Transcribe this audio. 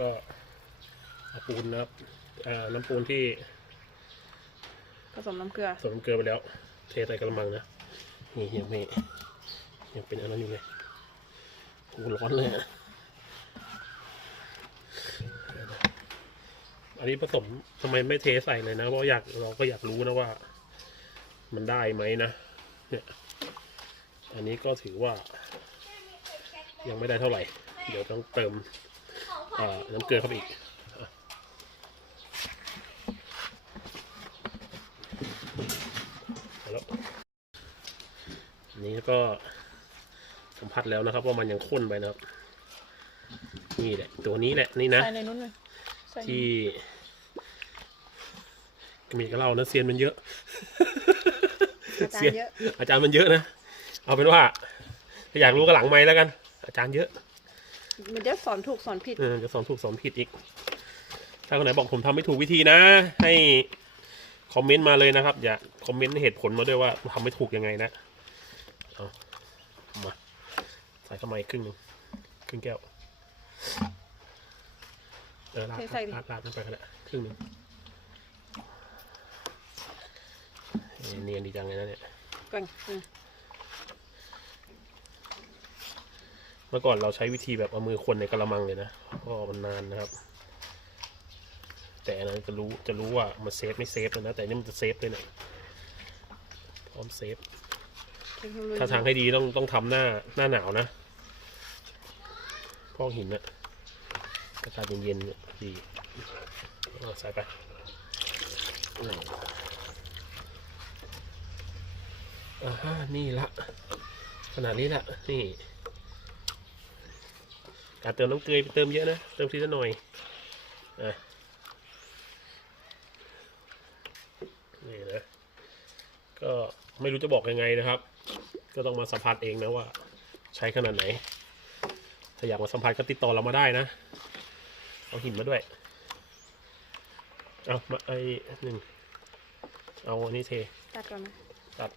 ก็เอาปูนนะครับอ่าน้ำปูนที่ผสมน้ำเกลือผสมน้ำเกลือไปแล้ว เทใส่กระมังนะนี่ยังไม่ยังเป็นอันนั้นอยู่เลยโอ้โหร้อนเลยอะอันนี้ผสมทำไมไม่เทใส่เลยนะเพราะอยากเราก็อยากรู้นะว่า มันได้ไหมนะเนี่ยอันนี้ก็ถือว่า ยังไม่ได้เท่าไหร่ เดี๋ยวต้องเติมเอ่อ น้ำเกลือเข้าไปอีกอะเอาแล้วอันนี้ก็สัมผัสแล้วนะครับว่ามันยังข้นไปนะครับ นี่แหละ ตัวนี้แหละนี่นะใส่ในนู้นเลยใส่ในที่มีกับเรานะเซียนมันเยอะอาจารย์เยอะอาจารย์มันเยอะนะ เอาเป็นว่า ถ้าอยากรู้ก็หลังไม้แล้วกัน อาจารย์เยอะ มันจะสอนถูกสอนผิด เออจะสอนถูกสอนผิดอีก ถ้าคนไหนบอกผมทำไม่ถูกวิธีนะ ให้คอมเมนต์มาเลยนะครับ อย่าคอมเมนต์เหตุผลมาด้วยว่าทำไม่ถูกยังไงนะเอามาใส่เข้ามาอีกครึ่งหนึงครึ่งแก้ว เออลาดเทใส่ดิลาดลาดลงไปก็ได้ครึ่งหนึ่งเอ้ยเนียนดีจังเลยนะเนี่ย ก่อนอืม เมื่อก่อนเราใช้วิธีแบบเอามือคนในกระมังเลยนะเพราะมันนานนะครับ แต่นนั้นจะรู้จะรู้ว่ามันเซฟไม่เซฟเลยนะ แต่นี่มันจะเซฟเลยเนี่ยพร้อมเซฟถ้าทางให้ดีต้องต้องทำหน้าหน้าหนาวนะพอกหินนะอากาศเย็นๆเนี่ยดีใส่ไปอ่าฮะนี่ละ ขนาดนี้ละนี่ การเติมน้ำเกลือไปเติมเยอะนะ เติมทีละหน่อยอะนี่นะ ก็ไม่รู้จะบอกยังไงนะครับ ก็ต้องมาสัมผัสเองนะว่า ใช้ขนาดไหน ถ้าอยากมาสัมผัสก็ติดต่อเรามาได้นะ เอาหินมาด้วย เอามาไอ้หนึ่ง เอาอันนี้เท ตัดก่อนนะตัด